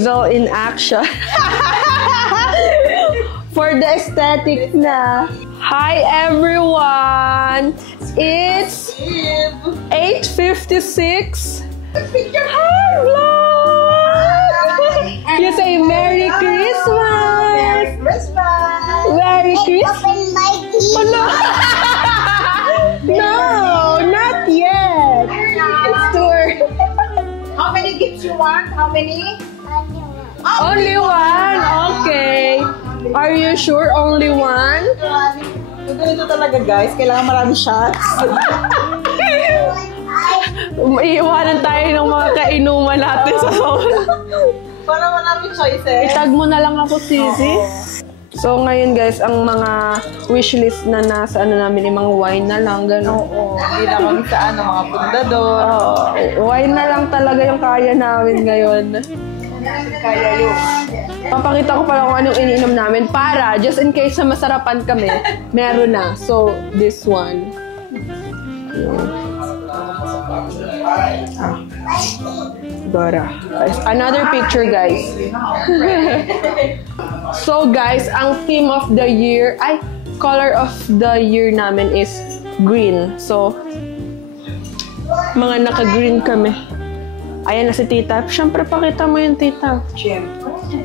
Hazel in action. For the aesthetic na. Hi everyone! It's 8:56. Hi vlog! You say Merry Christmas! Merry Christmas! Merry Christmas! Oh, no! No, not yet. It's too early. How many gifts you want? How many? Only one? Okay. Are you sure only one? Ganito talaga guys, kailangan marami shots. Iiwanan tayo ng mga kainuman natin sa phone. Para maraming choices. Itag mo na lang ako, Sisi. So, ngayon guys, ang mga wishlist na nasa ano namin, yung mga wine na lang, gano'n. Oo, hindi na kami sa mga pundador. Wine na lang talaga yung kaya namin ngayon. Kaya yun. Papakita ko pala kung anong iniinom namin para, just in case na masarapan kami, meron na. So, this one. Gora. Another picture, guys. So, guys, ang theme of the year, color of the year namin is green. So, mga naka-green kami. Ayan na si tita. Siyempre, pakita mo yung tita.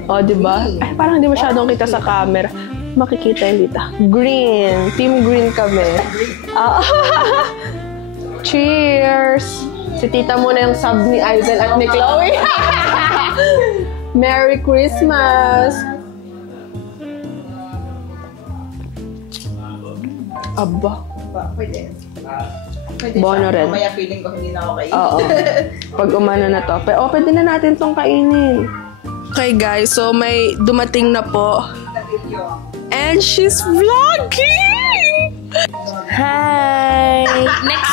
O, diba? Ay, parang hindi masyadong kita sa camera. Makikita yung tita. Green. Team green kami. Cheers! Si tita muna yung sub ni Aizel at ni Chloe. Merry Christmas! Aba. Pwede. Bono rin. Mamaya feeling ko hindi na ako kainin. Oo. Pag umano na to. Pero pwede na natin tong kainin. Okay guys, so may dumating na po. And she's vlogging! Hi! Next.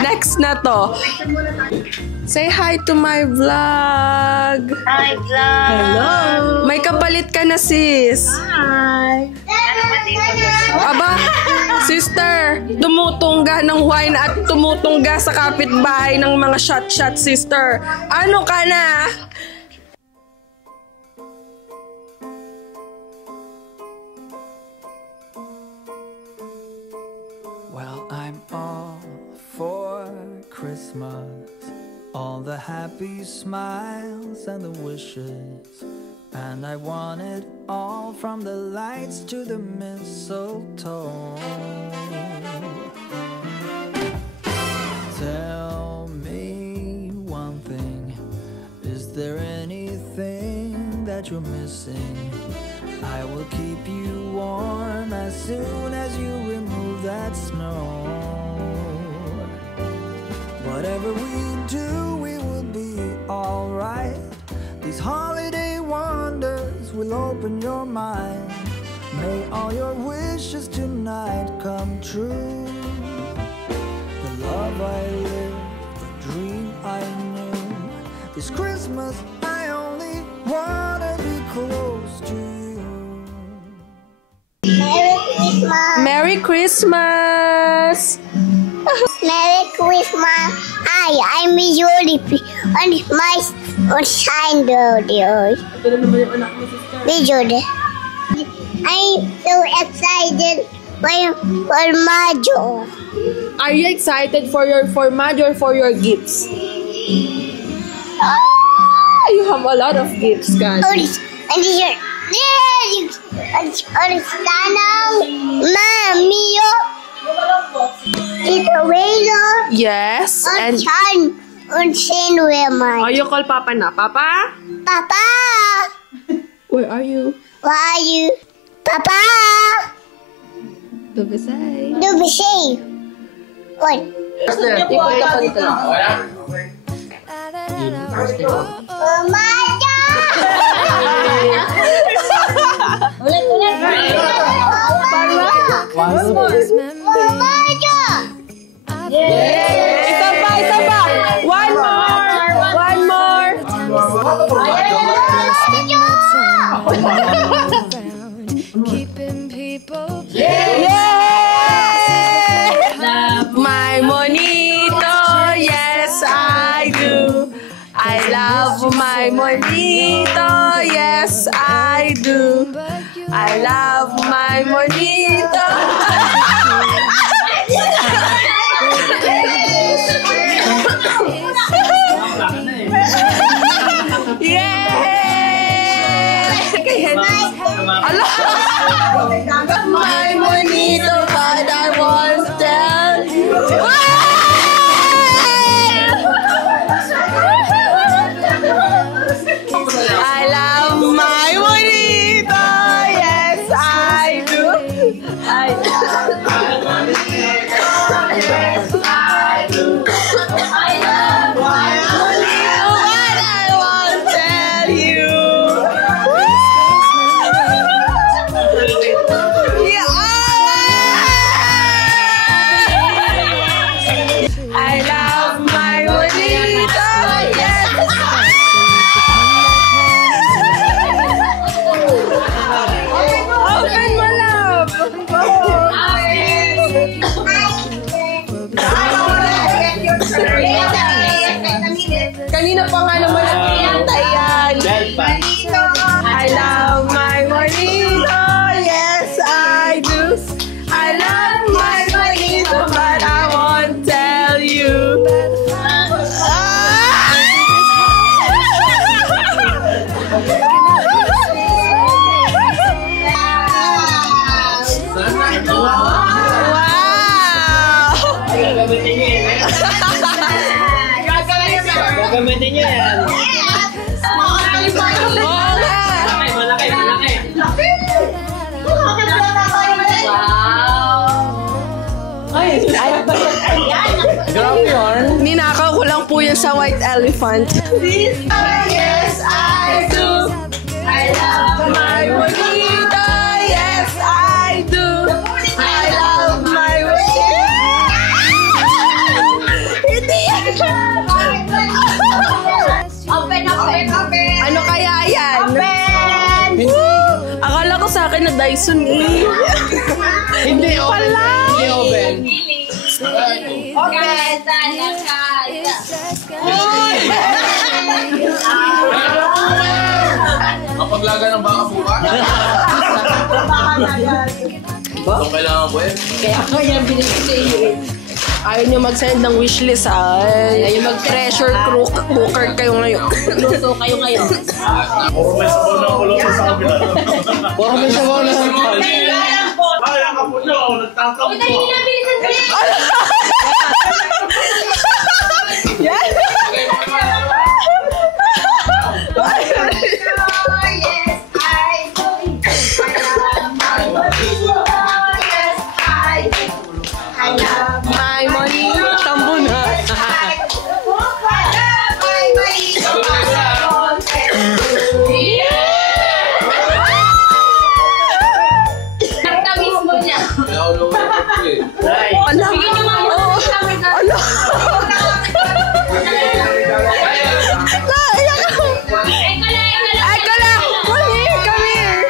Next na to. Say hi to my vlog. Hi, vlog. Hello. May kapalit ka na, sis. Hi! Aba, sister, tumutungga ng wine at tumutungga sa kapitbahay ng mga shot-shot, sister. Ano ka na? Well, I'm all for Christmas, all the happy smiles and the wishes, and I want it all from the lights to the mistletoe. Tell me one thing, is there anything that you're missing? I will keep you warm as soon as you remove that snow. Whatever we do, we will be alright. These holiday wonders will open your mind. May all your wishes tonight come true. The love I lived, the dream I knew. This Christmas I only wanna be close to you. Merry Christmas! Merry Christmas! Hi, I'm Yuri on my shine video. I'm so excited for Majo. Are you excited for Majo or for your gifts? You have a lot of gifts, guys. Yes, and you call Papa na? Papa? Papa! Where are you? Where are you? Papa! Dubisay. Dubisay. What? Majo! One more. Majo! Isa pa. One more. Keeping people. Yay! My monito, yes I do. I love my monito. love my monito. My monito, but I won't tell you. I love my monito, yes I do. I love my monito, yes I do. I love my monito, but I won't tell you. I love my monito, yes. Open mo, love. Kanina pa nga naman nag-iintay yan. I love my monito, yes I do. I love my monito, but I won't tell you. Gagamitin niyo yan. Malaki. Grabe yun. Ninakaw ko lang po yan sa White Elephant. Yes, I do. I love my monito. Yes, I do. I love my monito. Hindi yan. Open. Ano kaya yan? Akala ko sa akin na Dyson eh. Hindi open. Pala. Hindi open. Kapaglaga ng baka buka? Kung kailangan ko eh. Ayaw nyo mag-send ng wishlist ay mag-pressure cooker kayo ngayon. Luto kayo ngayon. Puro may sabaw na kulosa sa kabila. Puro may sabaw na. Ay, ang kapo nyo, nagtatampo. My money, tambo na. Alam mo. Alam. Eka lang. Come here.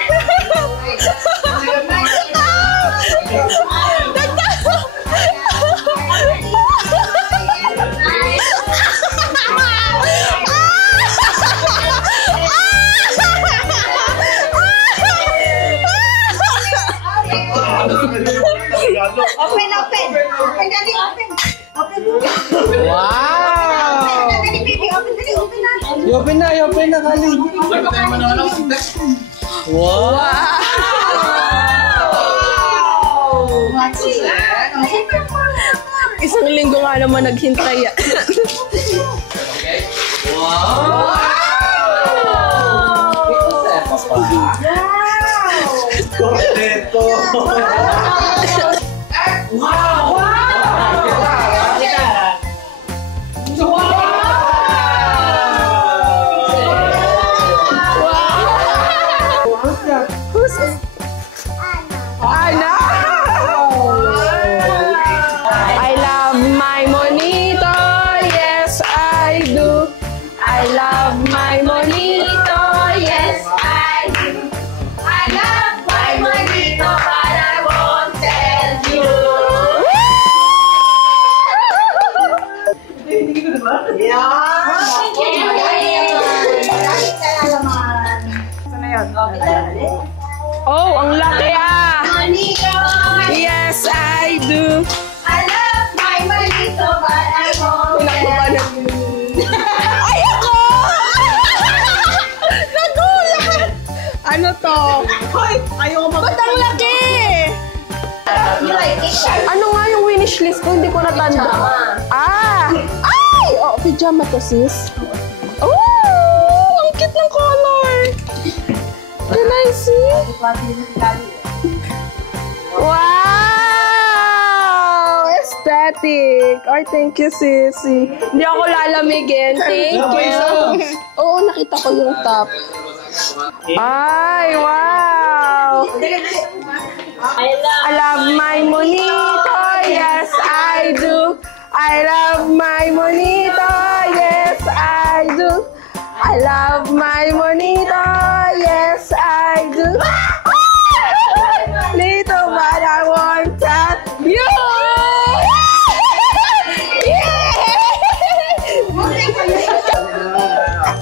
Open. Open, Daddy, open. Wow! Daddy, baby, open na. I-open na, Kali. Wow! Isang linggo nga naman naghintay. Corneto! Ana! I love my monito, yes I do. I love my monito, yes I do. I love my monito, but I won't Ano nga yung wish list ko? Hindi ko natanda. Ah! Ay! Oh, pajama to, sis. Oh! Ang cute ng color! Can I see? Wow! Aesthetic! Ay, thank you, sissy. Hindi ako lalamigin. Thank you. Oo, nakita ko yung top. Ay, wow! I love my monito, yes I do. I love my monito, yes I do. I love my monito, yes I do. Little but I want that you.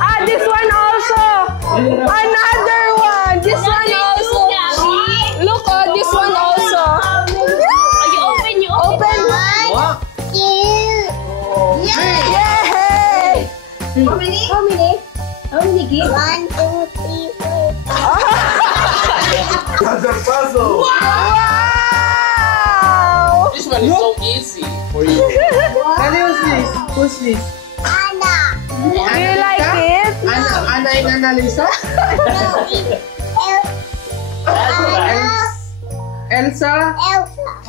Ah, this one also. Another one. This one also. Look, oh, this one also. You open. Yay! How many? How many gifts? 1, 2, 3, 4. Another puzzle. Wow! This one is so easy for you. Who's this? Anna. Do you like it? Ana and Annalisa? Elsa?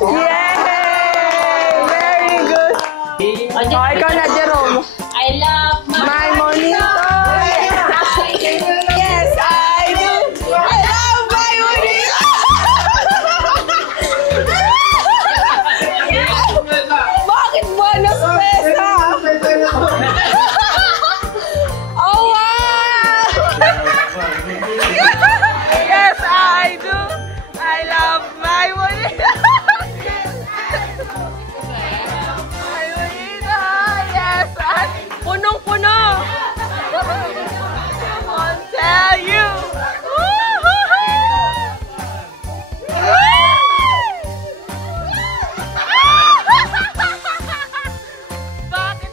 Yay! Very good. Oh, ikaw na, Jerome. I love My monito. Yes, I do. I love my monito. Bakit bonus pesa? Oh, wow! Yes, I do. I love my monito. My monito. Yes, punong-puno. I'll tell you. Bakit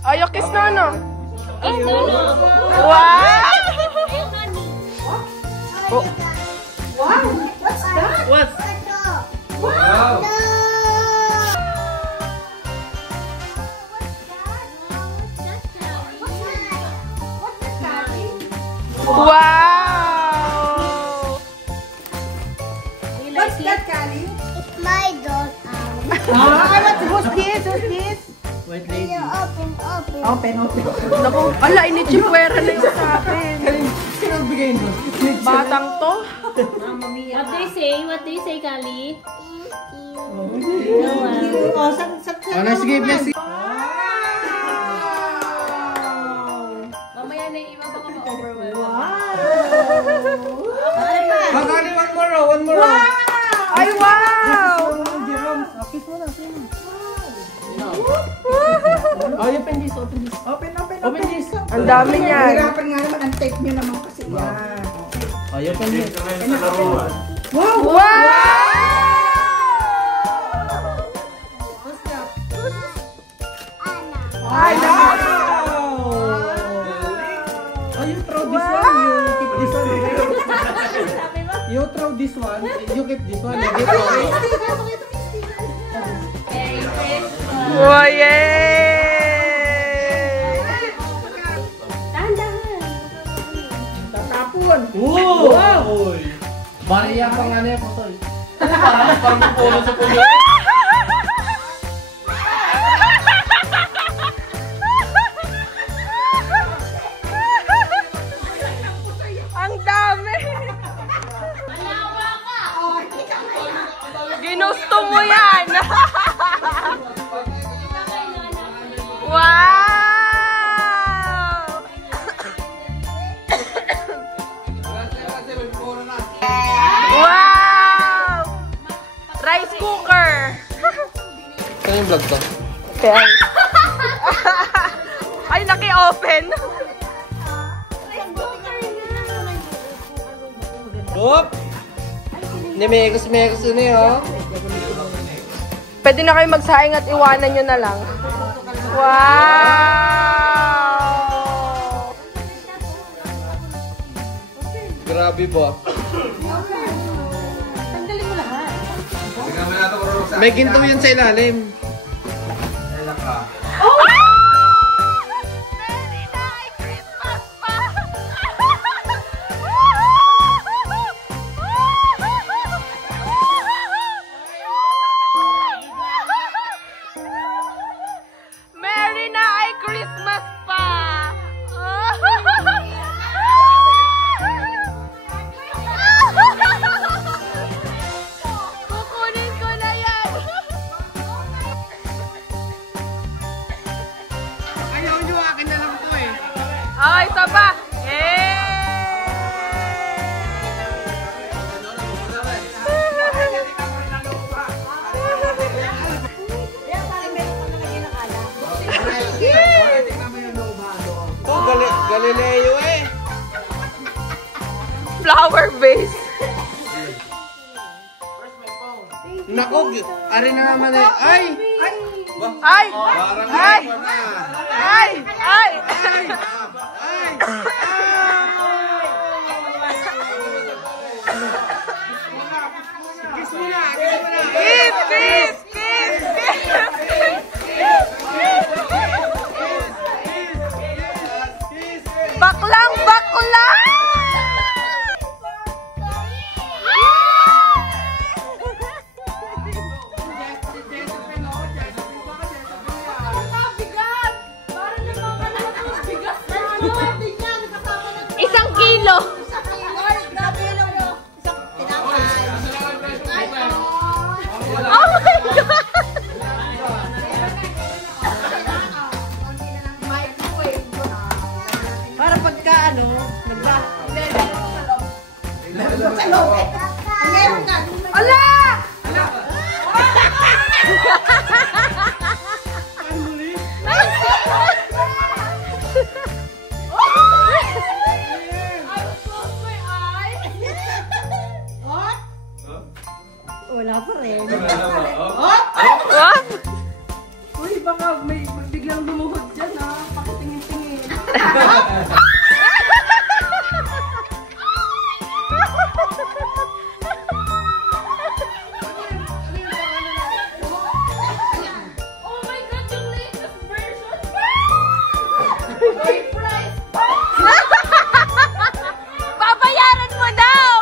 Ayo kiss Nono. Wow! Oh. What's that? What? Wow. Wow! What's that, Kali? It's my dog. Who's this? Who's this? Wait, lady. Open. Naku, ala, inichipwera na yung sa akin. Sino bigay mo? Batang to. What do you say, Kali? Nice gift, Messi. Mamaya na yung iba baka ma-overwhelm. Magkali, one more. Ay, wow! Oh, open this. Open this. Ang dami niyan. Hirapan nga naman ang tape nyo naman kasi yan. Oh, open this. Wow! Ay, Oh, you throw this one. You keep this one. You throw this one. You keep this one. You keep this one. Wow, yay! tatapon. Wow! Maria pang ano yan, Pusoy. Parang pulo sa pulo. Ang dami! Ginusto mo yan! Wow! Wow! Rice cooker! Ano yung vlog to? Okay. Ay, naki-open! Hop! Nemegos na yun. Pwede na kayo magsaing at iwanan nyo na lang. Wow! Grabe ba? May ginto yun sa ilalim. Ay, isa pa! Galileo eh! Flower base! Naku, ari na naman eh. Ay! Ay! Parang Ay! Ay! Ay! Kiss mo na! Kiss! Kiss! Kiss! Baklang bakla! Isang kilo! Oh my God! Para pagka ano, Ala! wala pa rin. What? Uy, baka may biglang lumuhod dyan ha. Pakitingin-tingin. Oh my God, yung latest version! Babayaran mo daw!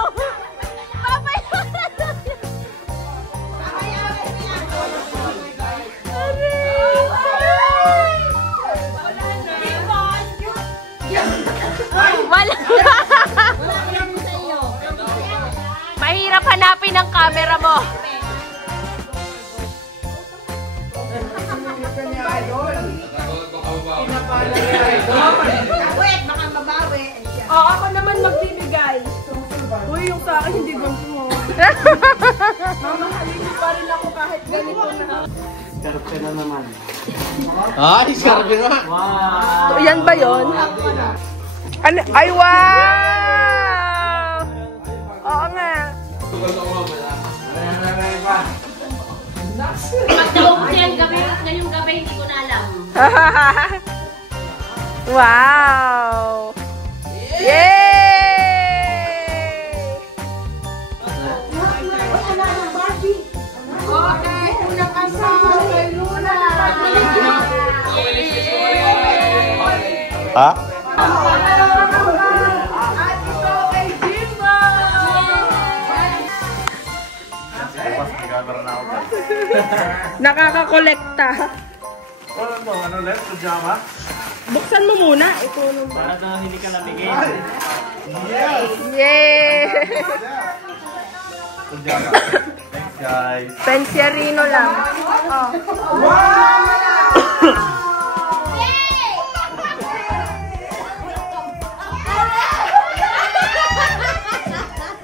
Babayaran mo! Wala. Mahirap hanapin ang camera mo. Ako naman magbibigay. Uy, yung sa akin hindi gusto mo. Mamahalin pa rin ako kahit ganito na. Scarpe na naman. Ay, scarpe na! So, yan ba yun? Ano? Ay, wow! Oo nga. Pagdaog yan gabi, ngayong gabi, hindi ko na alam. Wow! Yay! Okay, unang kasama kay Luna. Ha? At ito kay Jimbo. Nakakakolekta. Ano ulit? Pajama? Buksan mo muna. Ito naman. Para na hindi ka nabigay. Yay! Pajama. Thanks guys. Pensiarino lang. Oh.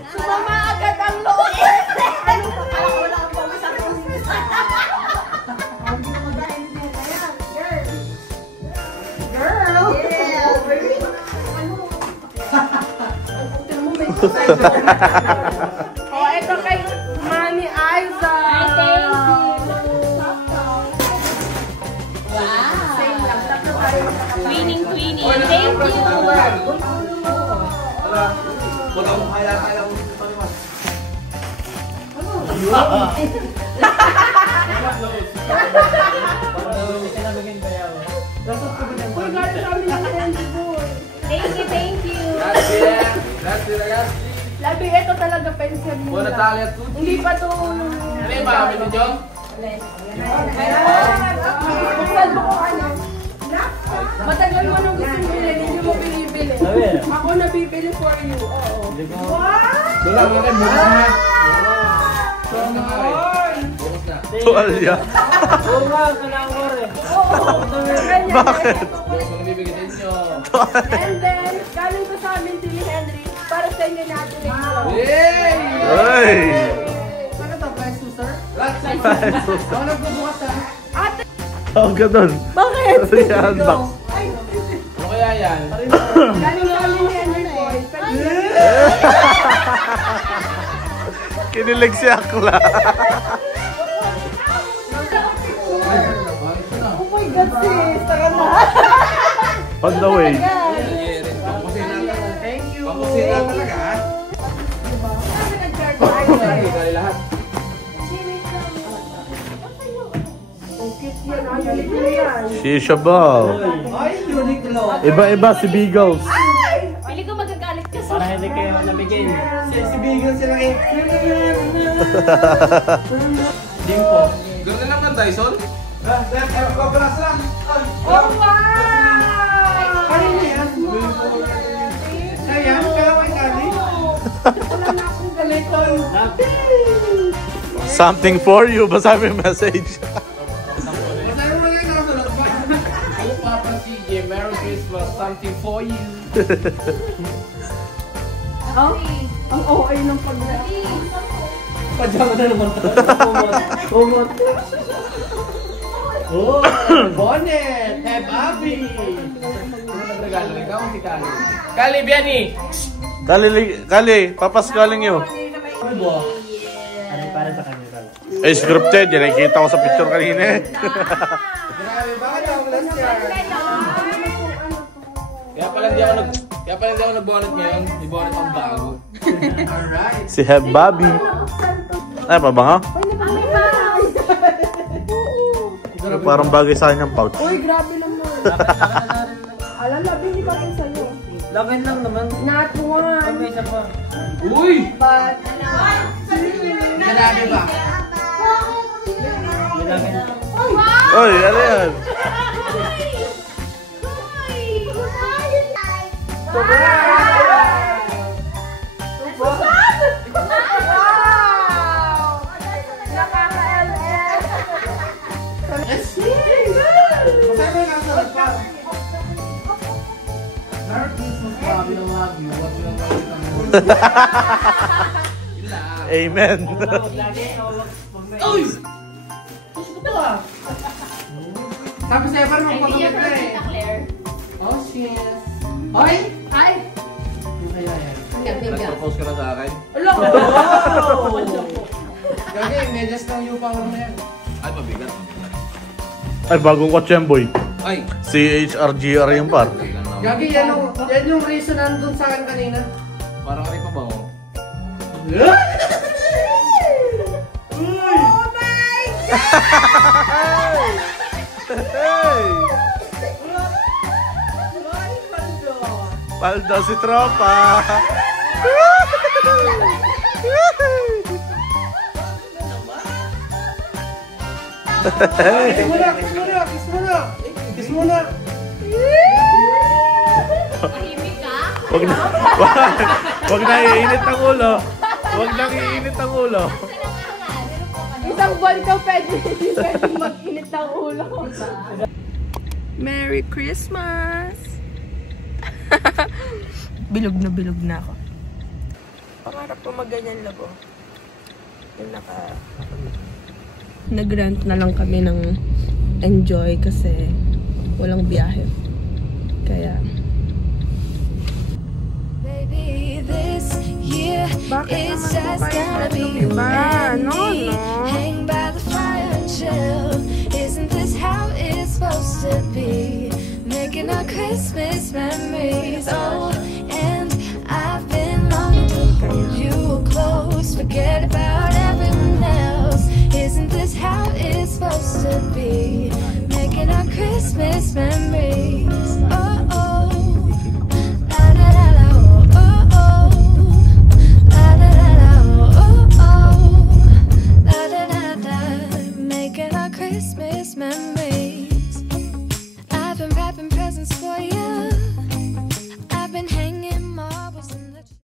Sumama agad ang loob. Girl. Oh, ito kay Mami Aiza. Twinning. Thank you. Thank you. Labi, ito talaga pension mo. Hindi pa to. Buksan mo kung ano. Matagal mo nung gusto mo bilhin, hindi mo binibili. Ako nabibili for you. Oo. Tuwalya. Bakit? And then, galing ko sa amin, Tilly Henry, para sa inyo natin ito. Ay! Ano to? Fly Suster? Ako nagbubukas sa... Tawag ka doon. Bakit? Yan, box. Ano kaya yan? Galing sa amin, Henry Boy. Kinilig si Akla. Oh my God, sis. Taka na. On the way. Thank you. Pakusina talaga ha? Lahat. Shisha ball. Ay, Uniqlo. Iba-iba si Beagles. Pili ko magagalit ka sa... Para hindi kayo nabigay. Si Bigel sila kayo. Dimpo. Ganda lang ng Dyson? Pagkakas lang. Oh, wow! Kanina yan. Ayan, kaway kami. Wala na akong galiton. Something for you. Basta may message. Masaya mo lang yung nakasunod ba? Oh, Papa CJ, Merry Christmas, something for you. Oh, ang OA ng pag-rap. Pajama na naman tayo. Umot. Oh, bonnet. Have Abby. Nagregalo ikaw o si Kali? Kali, Biani! Kali, papaskaling yun. Ano para sa kanya talaga? Eh, scripted. Yan, nakikita ko sa picture kanina eh. Grabe, bakit ako last year? Kaya pala hindi ako nag-bonnet ngayon. May bonnet ang bago. Alright. Si Have Bobby. Ay, pabango? Parang bagay sa kanyang pouch. Uy, grabe naman. Alam na, bili pa rin sa'yo. Lakin lang naman. Not one. May isa pa. Uy! But, Marami ba? Oy, ano yan? Masaya mo yung nakasunod pa. Merry Christmas, Bobby. I love you. What will I do? Amen. Uy! Sabi sa'yo pa naman pagkakit na eh. Oh, shit. Hoy! hi. Kaya yan. Nag-propose ka na sa akin? Gagi, medyas ng yupa ko na yan. Ay, mabigat. Ay, bagong kotse yan, boy. Ay! CHRGR yung par. Gagi, yan yung reason nandun sa akin kanina. Parang ano pa ba mo? Oh my God! Hey! Paldo si tropa. Kiss mo na, kiss mo na, kiss mo na. Kiss mo na. Tahimik ka? Wag na iinit ang ulo. Wag nang iinit ang ulo. Isang buwan ka pwede mag-init ng ulo. Merry Christmas! bilog na ako. Pangarap po maganyan labo. Yung nag-rent na lang kami ng enjoy kasi walang biyahe. Kaya Baby, this Bakit It's naman po just kayo gonna be you iba? and No, me. no. Hang by the fire and chill. Isn't this how it's supposed to be? Making our Christmas memories. Oh, and I've been longing to hold you close. Forget about everyone else. Isn't this how it's supposed to be? Making our Christmas memories. Oh, oh. La da da da, oh, oh, oh. La da da da, oh, oh. La da da da. Making our Christmas memories.